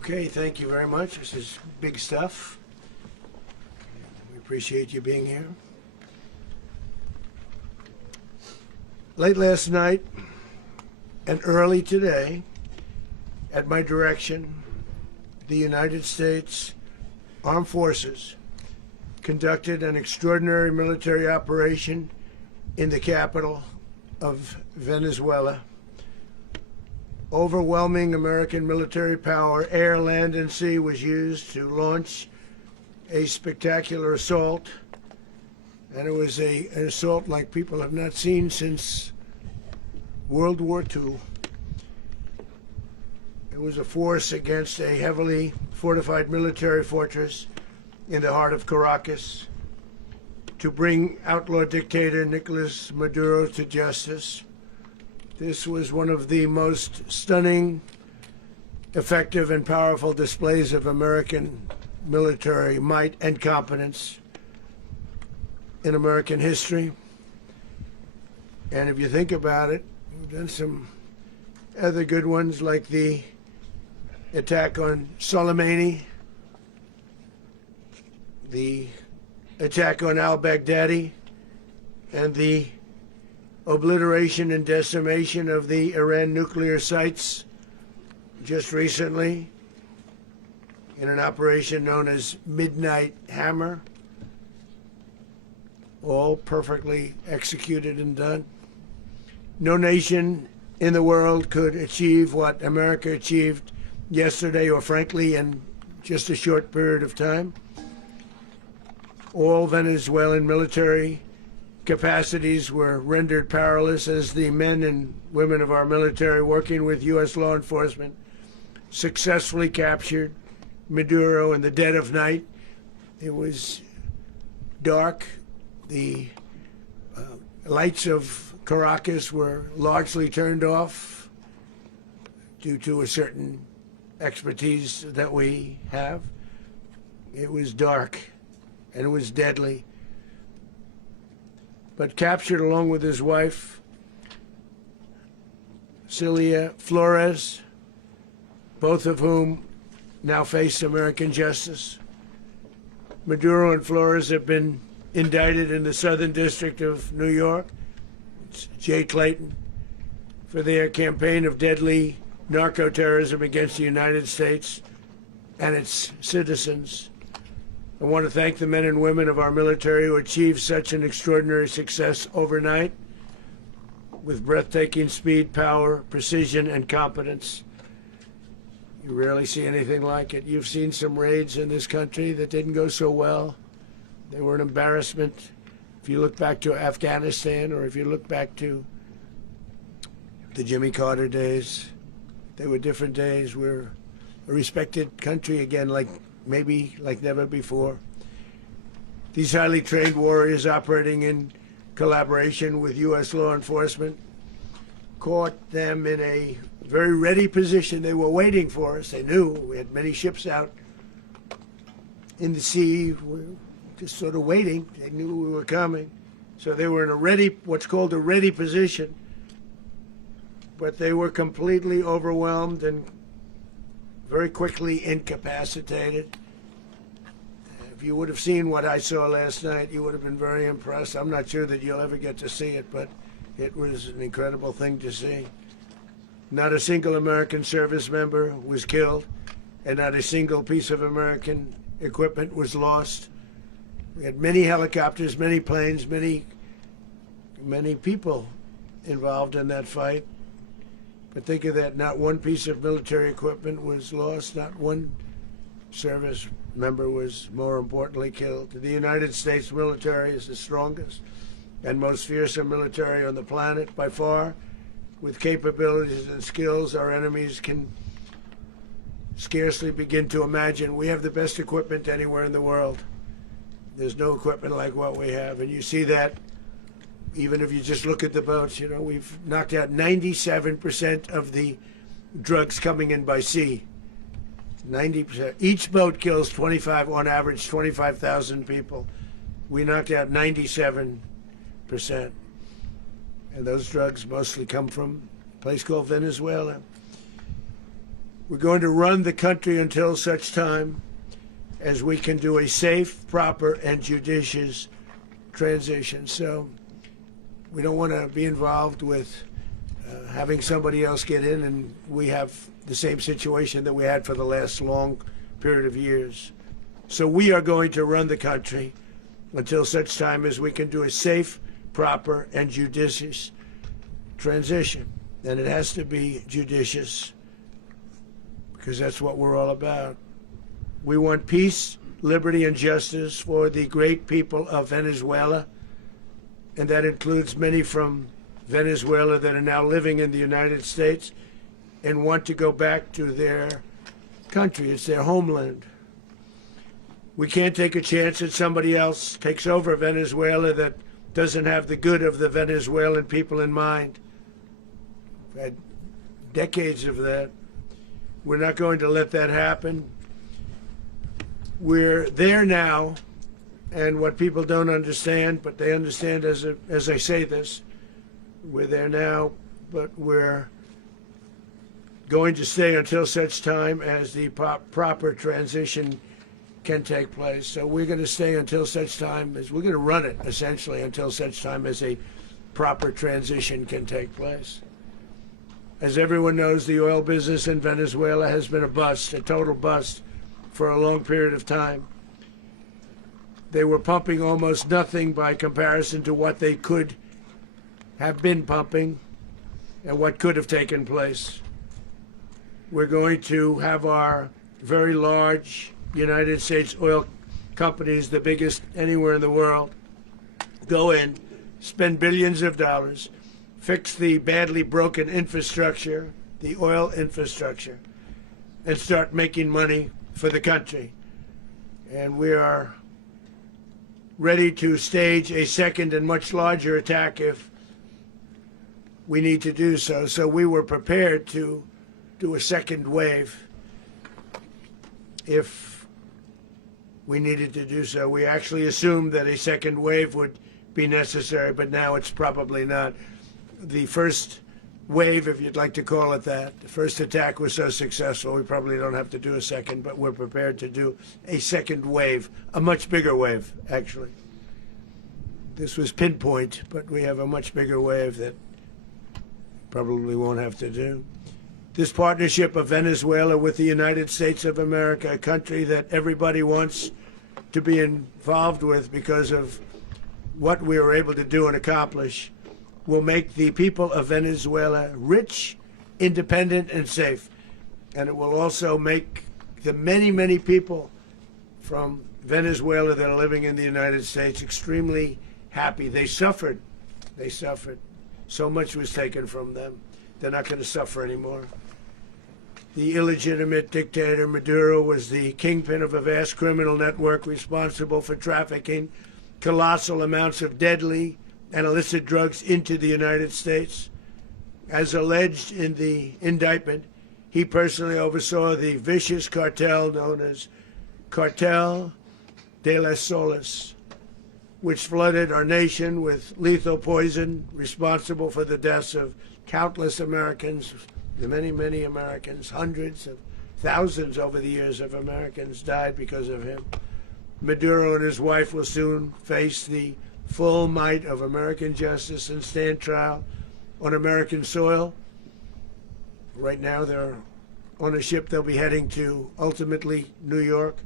Okay, thank you very much. This is big stuff. We appreciate you being here. Late last night and early today, at my direction, the United States Armed Forces conducted an extraordinary military operation in the capital of Venezuela. Overwhelming American military power, air, land, and sea, was used to launch a spectacular assault. And it was an assault like people have not seen since World War II. It was a force against a heavily fortified military fortress in the heart of Caracas to bring outlaw dictator Nicolas Maduro to justice. This was one of the most stunning, effective, and powerful displays of American military might and competence in American history. And if you think about it, we've done some other good ones, like the attack on Soleimani, the attack on al-Baghdadi, and the obliteration and decimation of the Iran nuclear sites just recently in an operation known as Midnight Hammer. All perfectly executed and done. No nation in the world could achieve what America achieved yesterday, or frankly in just a short period of time. All Venezuelan military capacities were rendered powerless as the men and women of our military, working with U.S. law enforcement, successfully captured Maduro in the dead of night. It was dark. The lights of Caracas were largely turned off due to a certain expertise that we have. It was dark and it was deadly. But captured along with his wife, Celia Flores, both of whom now face American justice. Maduro and Flores have been indicted in the Southern District of New York, it's Jay Clayton, for their campaign of deadly narco-terrorism against the United States and its citizens. I want to thank the men and women of our military who achieved such an extraordinary success overnight with breathtaking speed, power, precision, and competence. You rarely see anything like it. You've seen some raids in this country that didn't go so well. They were an embarrassment. If you look back to Afghanistan, or if you look back to the Jimmy Carter days, they were different days. We're a respected country again, maybe like never before. These highly trained warriors, operating in collaboration with U.S. law enforcement, caught them in a very ready position. They were waiting for us. They knew we had many ships out in the sea, just sort of waiting. They knew we were coming. So they were in a ready, what's called a ready position. But they were completely overwhelmed and very quickly incapacitated. If you would have seen what I saw last night, you would have been very impressed. I'm not sure that you'll ever get to see it, but it was an incredible thing to see. Not a single American service member was killed, and not a single piece of American equipment was lost. We had many helicopters, many planes, many people involved in that fight. But think of that, not one piece of military equipment was lost, not one service member was, more importantly, killed. The United States military is the strongest and most fearsome military on the planet by far. With capabilities and skills our enemies can scarcely begin to imagine. We have the best equipment anywhere in the world. There's no equipment like what we have, and you see that even if you just look at the boats. We've knocked out 97% of the drugs coming in by sea. 90%. Each boat kills on average 25,000 people. We knocked out 97%. And those drugs mostly come from a place called Venezuela. We're going to run the country until such time as we can do a safe, proper, and judicious transition. So we don't want to be involved with having somebody else get in and we have the same situation that we had for the last long period of years. So we are going to run the country until such time as we can do a safe, proper, and judicious transition. And it has to be judicious because that's what we're all about. We want peace, liberty, and justice for the great people of Venezuela, and that includes many from Venezuela that are now living in the United States and want to go back to their country. It's their homeland. We can't take a chance that somebody else takes over Venezuela that doesn't have the good of the Venezuelan people in mind. We've had decades of that. We're not going to let that happen. We're there now, and what people don't understand, but they understand as I say this, we're there now, but we're going to stay until such time as the proper transition can take place. So we're going to stay until such time as we're going to run it, essentially, until such time as a proper transition can take place. As everyone knows, the oil business in Venezuela has been a bust, a total bust, for a long period of time. They were pumping almost nothing by comparison to what they could have been pumping and what could have taken place. We're going to have our very large United States oil companies, the biggest anywhere in the world, go in, spend billions of dollars, fix the badly broken infrastructure, the oil infrastructure, and start making money for the country. And we are ready to stage a second and much larger attack if we need to do so. So we were prepared to do a second wave if we needed to do so. We actually assumed that a second wave would be necessary, but now it's probably not. The first wave, if you'd like to call it that, the first attack was so successful, we probably don't have to do a second, but we're prepared to do a second wave, a much bigger wave, actually. This was pinpoint, but we have a much bigger wave that probably won't have to do. This partnership of Venezuela with the United States of America, a country that everybody wants to be involved with because of what we were able to do and accomplish, will make the people of Venezuela rich, independent, and safe. And it will also make the many, many people from Venezuela that are living in the United States extremely happy. They suffered. They suffered. So much was taken from them. They're not going to suffer anymore. The illegitimate dictator Maduro was the kingpin of a vast criminal network responsible for trafficking colossal amounts of deadly and illicit drugs into the United States. As alleged in the indictment, he personally oversaw the vicious cartel known as Cartel de las Solas, which flooded our nation with lethal poison, responsible for the deaths of countless Americans, many, many Americans. Hundreds of thousands over the years of Americans died because of him. Maduro and his wife will soon face the full might of American justice and stand trial on American soil. Right now they're on a ship. They'll be heading to, ultimately, New York,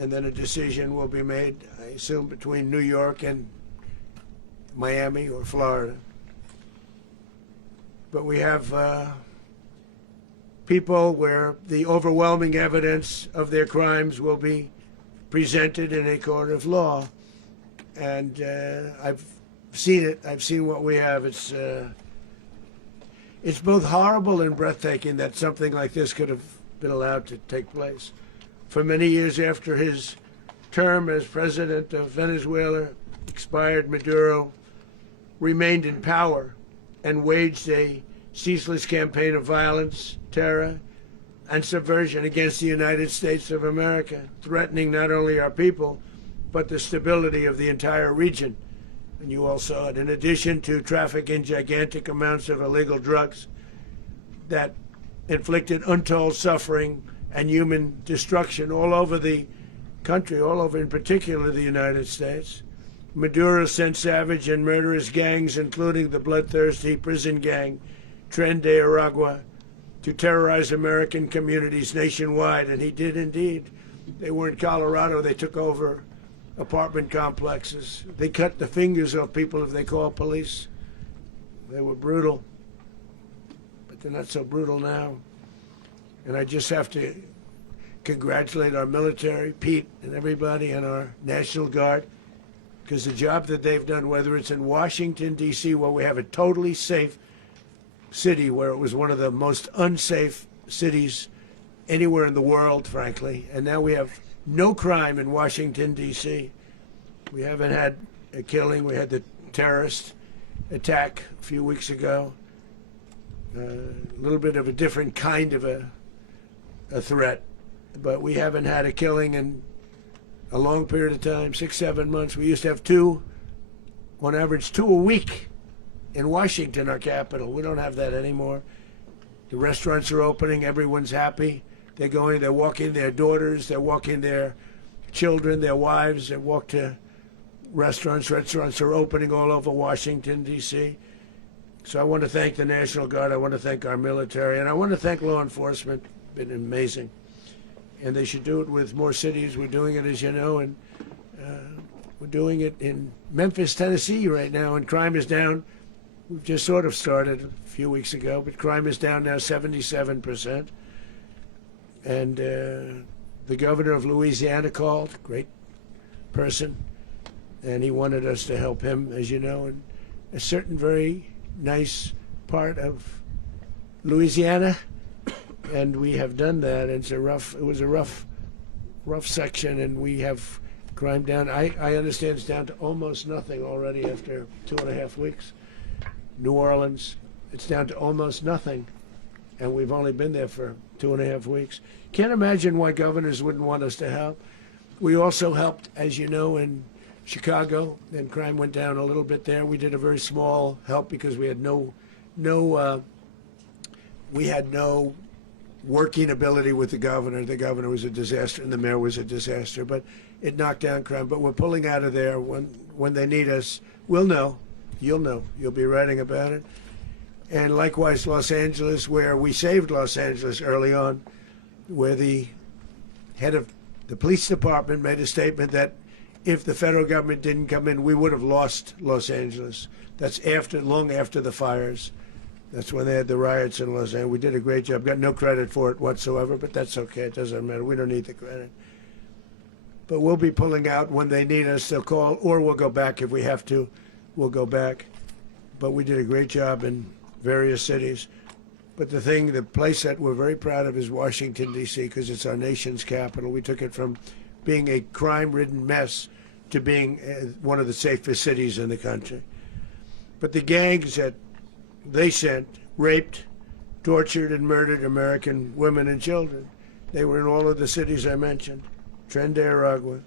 and then a decision will be made, I assume, between New York and Miami or Florida. But we have people where the overwhelming evidence of their crimes will be presented in a court of law. And I've seen it. I've seen what we have. It's both horrible and breathtaking that something like this could have been allowed to take place. For many years after his term as president of Venezuela expired, Maduro remained in power and waged a ceaseless campaign of violence, terror, and subversion against the United States of America, threatening not only our people, but the stability of the entire region. And you all saw it. In addition to trafficking gigantic amounts of illegal drugs that inflicted untold suffering and human destruction all over the country, all over, in particular, the United States. Maduro sent savage and murderous gangs, including the bloodthirsty prison gang, Tren de Aragua, to terrorize American communities nationwide, and he did indeed. They were in Colorado. They took over apartment complexes. They cut the fingers off people if they call police. They were brutal, but they're not so brutal now. And I just have to congratulate our military, Pete and everybody, and our National Guard, because the job that they've done, whether it's in Washington, D.C., where we have a totally safe city, where it was one of the most unsafe cities anywhere in the world, frankly, and now we have no crime in Washington, D.C. We haven't had a killing. We had the terrorist attack a few weeks ago. A little bit of a different kind of a threat, but we haven't had a killing in a long period of time, 6-7 months. We used to have two, on average, 2 a week in Washington, our capital. We don't have that anymore. The restaurants are opening. Everyone's happy. They're going, they're walking their daughters, they're walking their children, their wives. They walk to restaurants. Restaurants are opening all over Washington, D.C. So I want to thank the National Guard. I want to thank our military. And I want to thank law enforcement. Been amazing. And they should do it with more cities. We're doing it, as you know, and we're doing it in Memphis, Tennessee right now, and crime is down. We've just sort of started a few weeks ago, but crime is down now 77%. And the governor of Louisiana called, great person, and he wanted us to help him, as you know, in a certain very nice part of Louisiana. And we have done that. It was a rough section, and we have crime down. I understand it's down to almost nothing already after 2.5 weeks. New Orleans, it's down to almost nothing, and we've only been there for 2.5 weeks. Can't imagine why governors wouldn't want us to help. We also helped, as you know, in Chicago, and crime went down a little bit there. We did a very small help because we had no working ability with the governor. The governor was a disaster, and the mayor was a disaster, but it knocked down crime. But we're pulling out of there. When they need us, we'll know. You'll know. You'll be writing about it. And likewise, Los Angeles, where we saved Los Angeles early on, where the head of the police department made a statement that if the federal government didn't come in, we would have lost Los Angeles. That's long after the fires. That's when they had the riots in Los Angeles. We did a great job. Got no credit for it whatsoever, but that's okay. It doesn't matter. We don't need the credit. But we'll be pulling out when they need us. They'll call, or we'll go back if we have to. We'll go back. But we did a great job in various cities. But the place that we're very proud of is Washington, D.C., because it's our nation's capital. We took it from being a crime-ridden mess to being one of the safest cities in the country. But the gangs that they sent raped, tortured, and murdered American women and children. They were in all of the cities I mentioned, Tren de Aragua.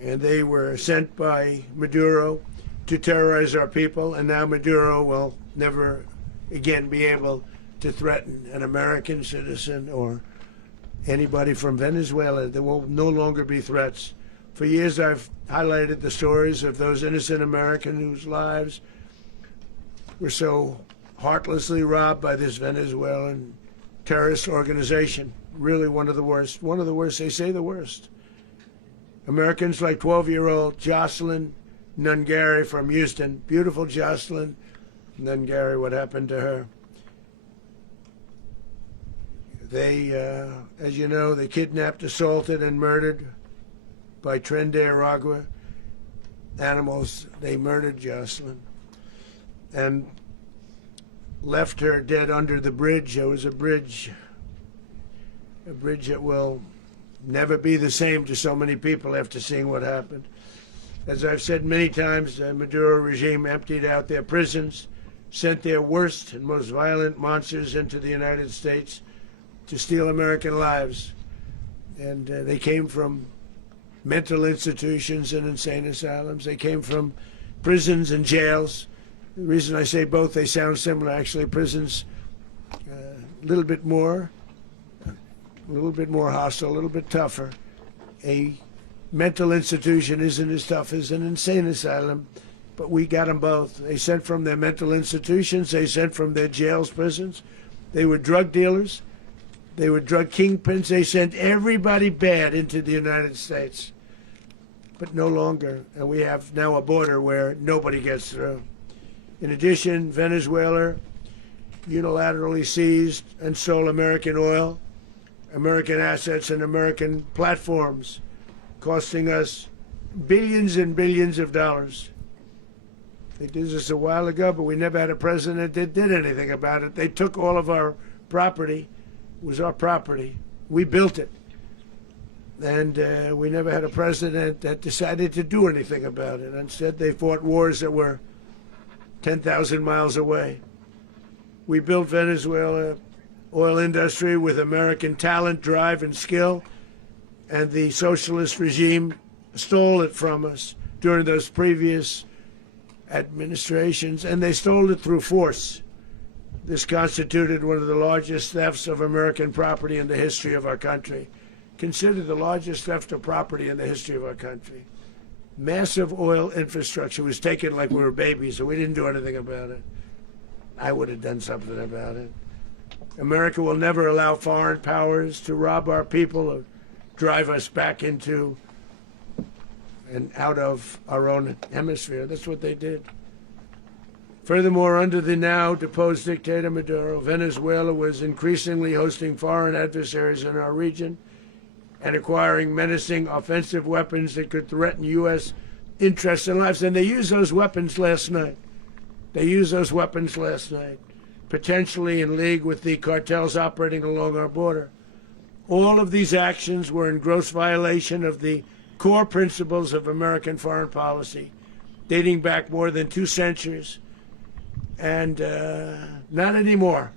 And they were sent by Maduro to terrorize our people, and now Maduro will never again be able to threaten an American citizen or anybody from Venezuela. There will no longer be threats. For years I've highlighted the stories of those innocent Americans whose lives were so heartlessly robbed by this Venezuelan terrorist organization. Really one of the worst. One of the worst, they say the worst. Americans like 12-year-old Jocelyn Nungary from Houston. Beautiful Jocelyn Nungary, what happened to her? They, as you know, they kidnapped, assaulted, and murdered by Tren de Aragua animals. They murdered Jocelyn and left her dead under the bridge. There was a bridge that will never be the same to so many people after seeing what happened. As I've said many times, the Maduro regime emptied out their prisons, sent their worst and most violent monsters into the United States to steal American lives. And they came from mental institutions and insane asylums. They came from prisons and jails. The reason I say both, they sound similar. Actually, prisons little bit more hostile, a little bit tougher. A mental institution isn't as tough as an insane asylum, but we got them both. They sent from their mental institutions, they sent from their jails, prisons. They were drug dealers, they were drug kingpins, they sent everybody bad into the United States. But no longer, and we have now a border where nobody gets through. In addition, Venezuela unilaterally seized and sold American oil, American assets, and American platforms, costing us billions and billions of dollars. They did this a while ago, but we never had a president that did anything about it. They took all of our property. It was our property. We built it. And we never had a president that decided to do anything about it. Instead, they fought wars that were 10,000 miles away. We built Venezuela oil industry with American talent, drive, and skill, and the socialist regime stole it from us during those previous administrations, and they stole it through force. This constituted one of the largest thefts of American property in the history of our country. Considered the largest theft of property in the history of our country. Massive oil infrastructure was taken like we were babies, and we didn't do anything about it. I would have done something about it. America will never allow foreign powers to rob our people or drive us back into and out of our own hemisphere. That's what they did. Furthermore, under the now deposed dictator Maduro, Venezuela was increasingly hosting foreign adversaries in our region and acquiring menacing offensive weapons that could threaten U.S. interests and lives. And they used those weapons last night. Potentially in league with the cartels operating along our border. All of these actions were in gross violation of the core principles of American foreign policy, dating back more than 2 centuries, and not anymore.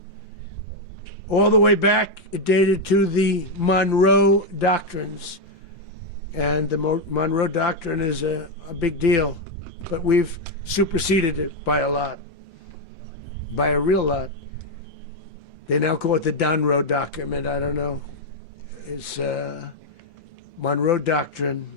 All the way back, it dated to the Monroe Doctrines, and the Monroe Doctrine is a big deal, but we've superseded it by a lot, by a real lot. They now call it the Monroe Document. I don't know. It's Monroe Doctrine.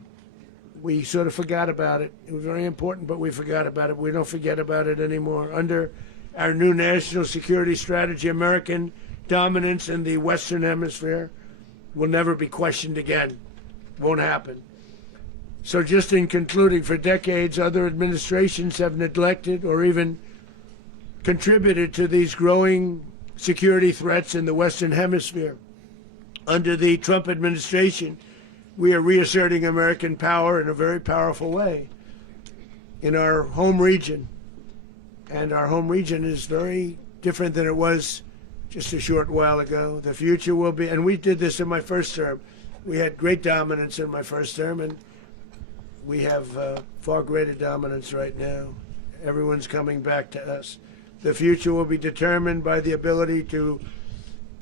We sort of forgot about it. It was very important, but we forgot about it. We don't forget about it anymore. Under our new national security strategy, American dominance in the Western Hemisphere will never be questioned again. Won't happen. So just in concluding, for decades, other administrations have neglected or even contributed to these growing security threats in the Western Hemisphere. Under the Trump administration, we are reasserting American power in a very powerful way in our home region. And our home region is very different than it was just a short while ago. The future will be, and we did this in my first term. We had great dominance in my first term, and we have far greater dominance right now. Everyone's coming back to us. The future will be determined by the ability to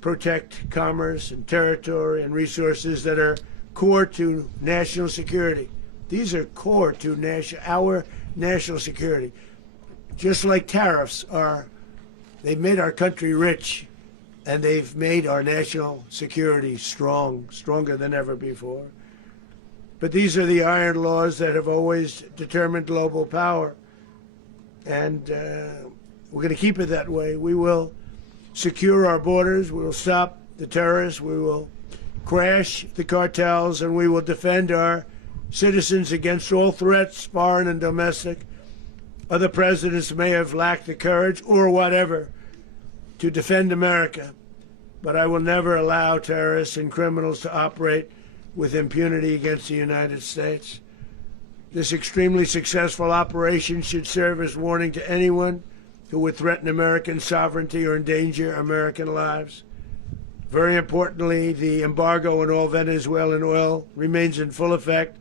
protect commerce and territory and resources that are core to national security. These are core to our national security. Just like tariffs are, they've made our country rich, and they've made our national security strong, stronger than ever before. But these are the iron laws that have always determined global power. And we're going to keep it that way. We will secure our borders. We will stop the terrorists. We will crash the cartels, and we will defend our citizens against all threats, foreign and domestic. Other presidents may have lacked the courage or whatever to defend America, but I will never allow terrorists and criminals to operate with impunity against the United States. This extremely successful operation should serve as warning to anyone who would threaten American sovereignty or endanger American lives. Very importantly, the embargo on all Venezuelan oil remains in full effect.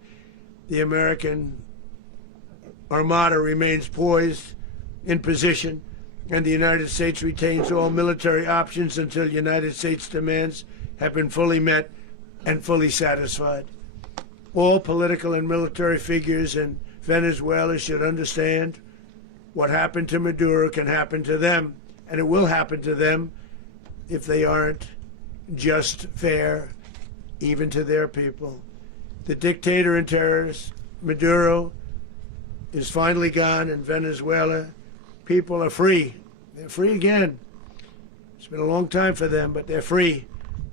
The American Armada remains poised in position, and the United States retains all military options until United States demands have been fully met and fully satisfied. All political and military figures in Venezuela should understand what happened to Maduro can happen to them, and it will happen to them if they aren't just, fair, even to their people. The dictator and terrorist, Maduro, is finally gone in Venezuela. People are free. They're free again. It's been a long time for them, but they're free.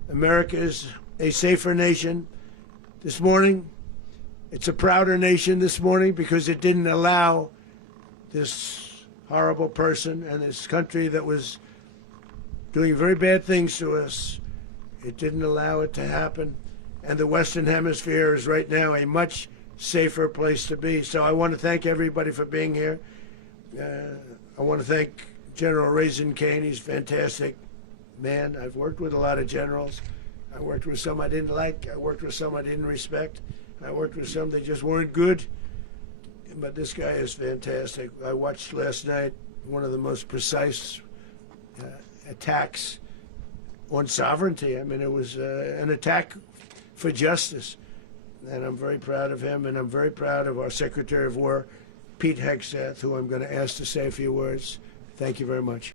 America is a safer nation. This morning, it's a prouder nation this morning because it didn't allow this horrible person and this country that was doing very bad things to us. It didn't allow it to happen. And the Western Hemisphere is right now a much safer place to be. So I want to thank everybody for being here. I want to thank General Raisin Kane. He's a fantastic man. I've worked with a lot of generals. I worked with some I didn't like. I worked with some I didn't respect. I worked with some that just weren't good. But this guy is fantastic. I watched last night one of the most precise attacks on sovereignty. I mean, it was an attack for justice. And I'm very proud of him, and I'm very proud of our Secretary of War, Pete Hegseth, who I'm going to ask to say a few words. Thank you very much.